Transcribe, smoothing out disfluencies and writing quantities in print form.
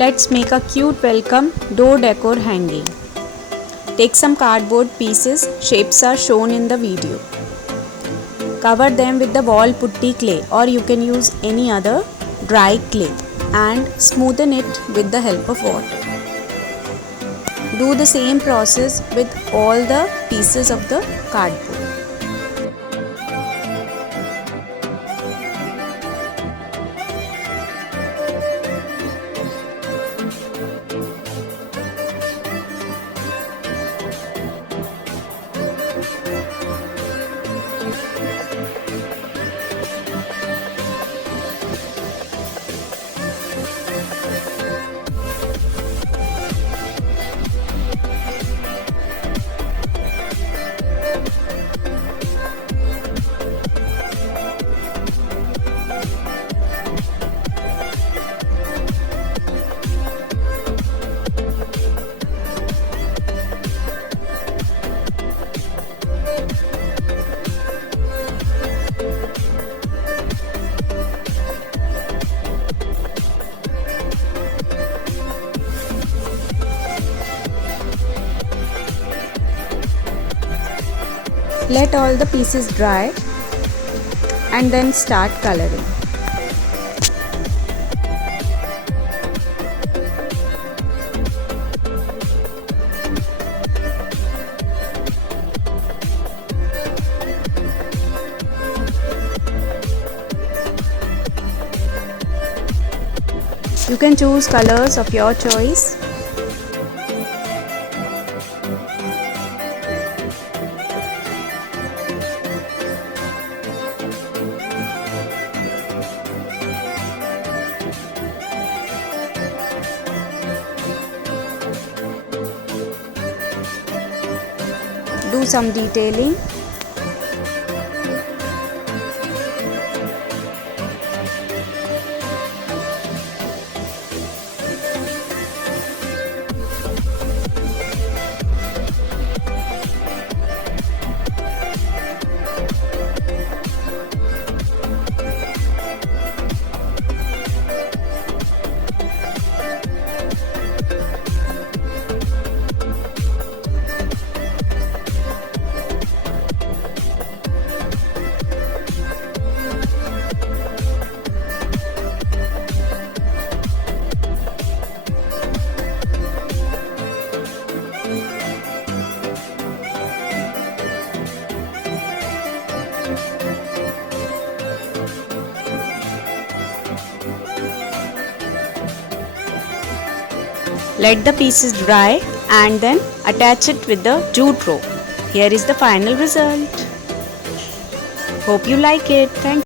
Let's make a cute welcome door decor hanging. Take some cardboard pieces, shapes are shown in the video. Cover them with the wall putty clay or you can use any other dry clay and smoothen it with the help of water. Do the same process with all the pieces of the cardboard. Let all the pieces dry and then start coloring. You can choose colors of your choice. Do some detailing. Let the pieces dry and then attach it with the jute rope. Here is the final result. Hope you like it. Thank you.